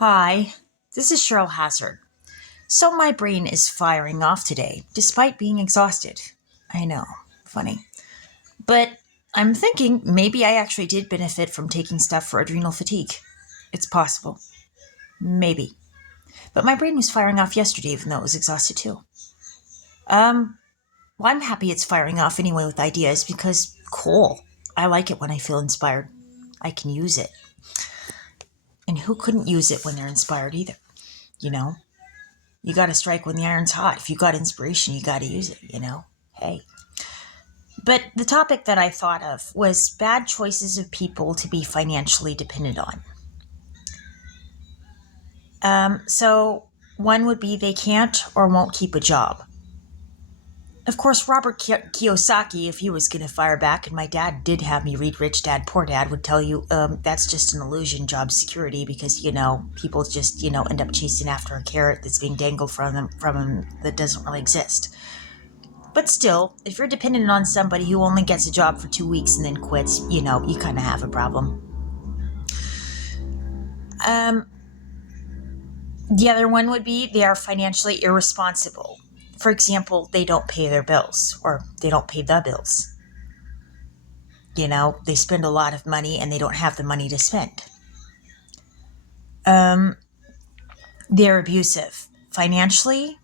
Hi, this is Cheryl Hazzard. So my brain is firing off today, despite being exhausted. I know, funny. But I'm thinking maybe I actually did benefit from taking stuff for adrenal fatigue. It's possible. Maybe. But my brain was firing off yesterday, even though it was exhausted too. Um, well, I'm happy it's firing off anyway with ideas because, cool. I like it when I feel inspired. I can use it. And who couldn't use it when they're inspired either? You know? You got to strike when the iron's hot. If you got inspiration, you got to use it. Hey. But the topic that I thought of was bad choices of people to be financially dependent on. So one would be they can't or won't keep a job. Of course, Robert Kiyosaki, if he was going to fire back, and my dad did have me read Rich Dad, Poor Dad, would tell you that's just an illusion, job security, because, people just, end up chasing after a carrot that's being dangled from them that doesn't really exist. But still, if you're dependent on somebody who only gets a job for 2 weeks and then quits, you kind of have a problem. The other one would be they are financially irresponsible. For example, they don't pay their bills or they don't pay the bills. They spend a lot of money and they don't have the money to spend. They're abusive financially,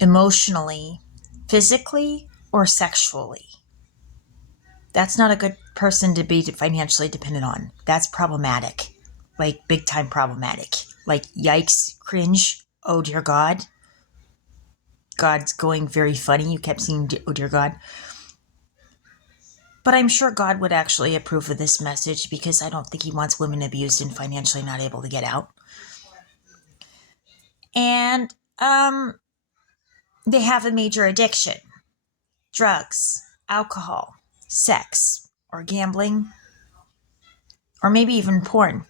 emotionally, physically, or sexually. That's not a good person to be financially dependent on. That's problematic, like big time problematic. Like, yikes, cringe, oh dear God. God's going very funny. You kept saying, oh dear God. But I'm sure God would actually approve of this message because I don't think he wants women abused and financially not able to get out. And they have a major addiction: drugs, alcohol, sex, or gambling, or maybe even porn.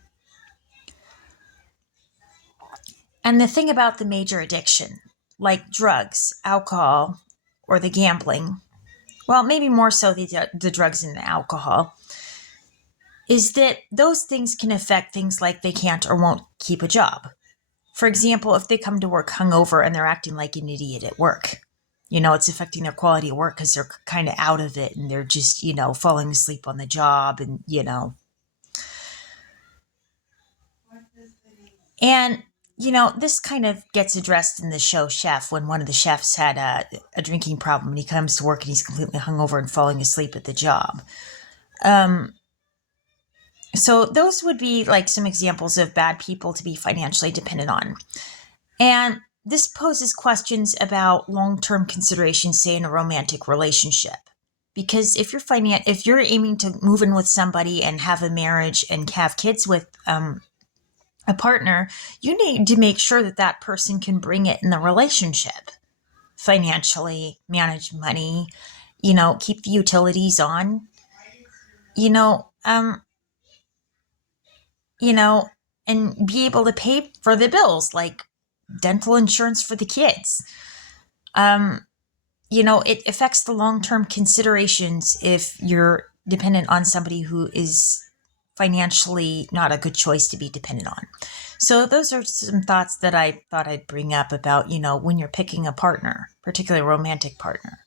And the thing about the major addiction, like drugs, alcohol, or the gambling, well, maybe more so the drugs and the alcohol, is that those things can affect things like they can't or won't keep a job. For example, if they come to work hungover and they're acting like an idiot at work, it's affecting their quality of work because they're kind of out of it and they're just, falling asleep on the job And, this kind of gets addressed in the show Chef when one of the chefs had a drinking problem and he comes to work and he's completely hungover and falling asleep at the job. So those would be like some examples of bad people to be financially dependent on. And this poses questions about long-term considerations, say in a romantic relationship. Because if you're aiming to move in with somebody and have a marriage and have kids with a partner, you need to make sure that that person can bring it in the relationship. Financially, manage money, keep the utilities on, you know, um, and be able to pay for the bills, like dental insurance for the kids. It affects the long-term considerations if you're dependent on somebody who is financially not a good choice to be dependent on. So those are some thoughts that I thought I'd bring up about, when you're picking a partner, particularly a romantic partner.